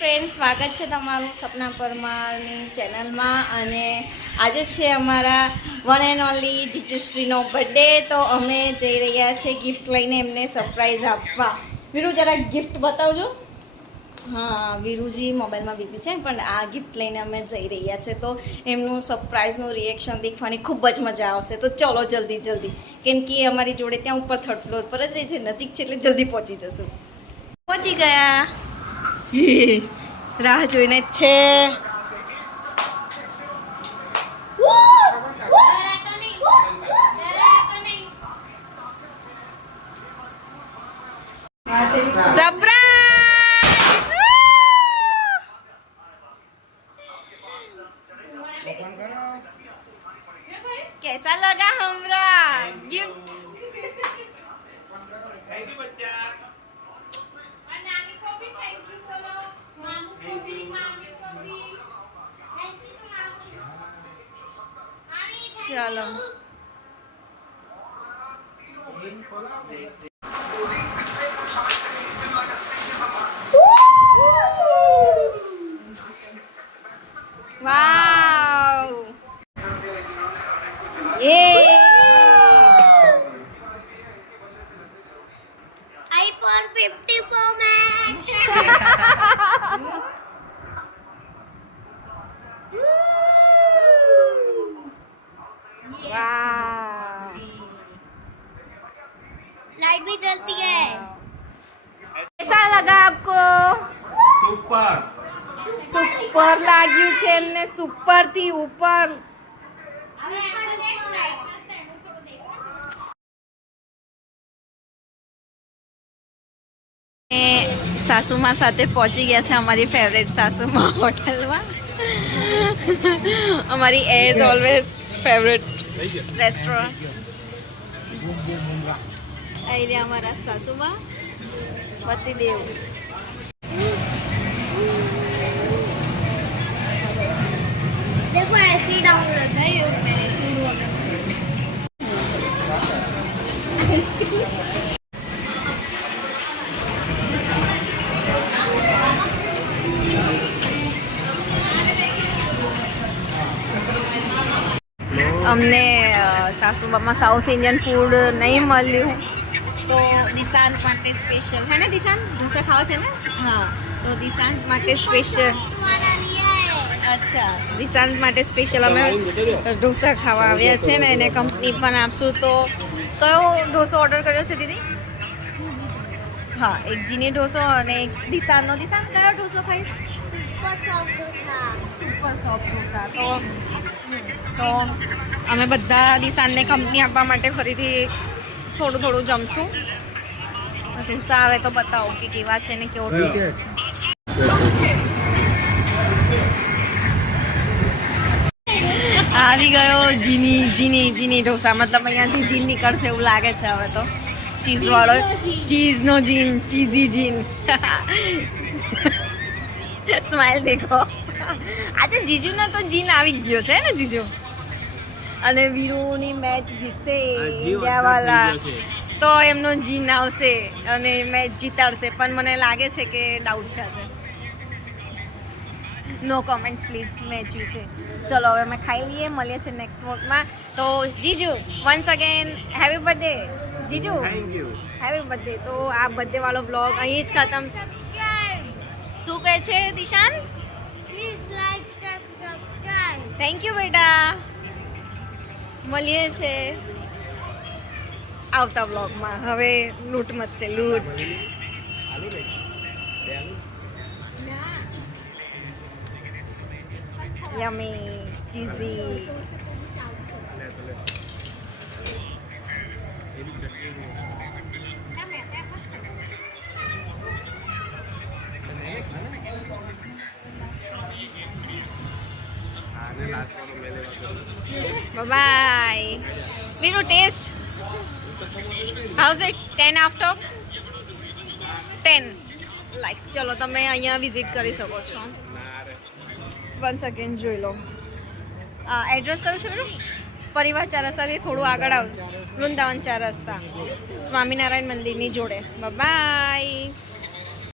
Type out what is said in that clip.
Friend, સ્વાગત છે તમારું સપના પરમારની ચેનલમાં. અને આજે છે અમારા વન એન્ડ ઓનલી જીજુશ્રીનો બર્થડે. તો અમે જઈ રહ્યા છીએ ગિફ્ટ લઈને એમને સરપ્રાઈઝ આપવા. વીરુ જરા ગિફ્ટ બતાવજો. હા, વીરુજી મોબાઈલમાં બિઝી છે, પણ આ ગિફ્ટ લઈને અમે જઈ રહ્યા છે. તો એમનું સરપ્રાઈઝનું રિએક્શન દેખવાની ખૂબ જ મજા આવશે. તો ચલો જલ્દી, કેમ કે અમારી જોડે ત્યાં ઉપર 3rd ફ્લોર પર જ રહી છે, નજીક છે, એટલે જલ્દી પહોંચી જશું. પહોંચી ગયા. રાહ જોઈને જ છે. कैसा लगा हमरा गिफ्ट? थैंक यू बच्चा. और नानी को भी थैंक यू बोलो. मामू को भी, मामी को भी थैंक यू. चलो वाव, ये iPhone 50 Pro Max. लाइट भी जलती है. कैसा लगा आपको? सुपर सुपर લાગ્યું છે એમને, સુપર થી ઉપર. સાસુમા સાથે પહોંચી ગયા છે અમારી ફેવરેટ સાસુમા હોટલમાં. અમારી એઝ ઓલવેઝ ફેવરેટ રેસ્ટોરન્ટ. અહીં રહ્યા અમારા સાસુમા પતિદેવ. देखो ऐसे ही डाउनलोड है यूट्यूब અમને સાસુબામાં સાઉથ ઇન્ડિયન ફૂડ નહીં મળ્યું, તો દિશાંત માટે સ્પેશિયલ હે ને. દિશાંત ઢોસા ખાવા છે ને? હા, તો દિશાંત માટે સ્પેશિયલ. અચ્છા, દિશાંત માટે સ્પેશિયલ અમે ઢોસા ખાવા આવ્યા છે ને. એને કંપની પણ આપશું. તો કયો ઢોસો ઓર્ડર કર્યો છે દીદી? હા, એક જીની ઢોસો અને એક દિશાંતનો. દિશાંત કયો ઢોસો ખાઈશ? Super soft dosa. તો અમે બધા દિશાંતને કંપની આપવા માટે ફરીથી થોડું જમશું. ઢોસા આવે તો બતાવો કે કેવા છે ને કેવો ટેસ્ટ છે. આવી ગયો જીની ઢોસા. મતલબ અહીંયાથી જીન નીકળશે એવું લાગે છે હવે તો. ચીઝ વાળો, ચીઝનો જીન, ચીઝી જીન. સ્માઈલ દેખો. આજે જીજુનો તો જીન આવી ગયો છે ને જીજુ. અને વીરુની મેચ જીતશે ઇન્ડિયા વાળા, તો એમનો જીન આવશે અને મેચ જીતાડશે. પણ મને લાગે છે કે ડાઉટ છે આજે. નો કમેન્ટ પ્લીઝ મેચ વિશે. ચલો હવે અમે ખાઈ લઈએ, મળીએ છીએ નેક્સ્ટ વોકમાં. તો જીજુ વન્સ અગેન હેપી બર્થડે જીજુ. Happy birthday. તો આ બર્થડે વાળો વ્લોગ અહીં જ ખતમ. શું કહે છે દિશાન? થેન્ક યુ બેટા. મળીએ છે આવતા વ્લોગમાં. હવે લૂંટ મચશે, લૂંટ. Yummy, cheesy. Bye-bye. Viru, taste. How's it? 10 out of 10. Like, ચલો તમે અહીંયા વિઝિટ કરી શકો છો. વન્સ અગેન જોઈ લો. એડ્રેસ કયું છે મેડમ? પરિવાર 4 રસ્તાથી થોડું આગળ આવ, વૃંદાવન 4 રસ્તા, સ્વામિનારાયણ મંદિરની જોડે. બાય.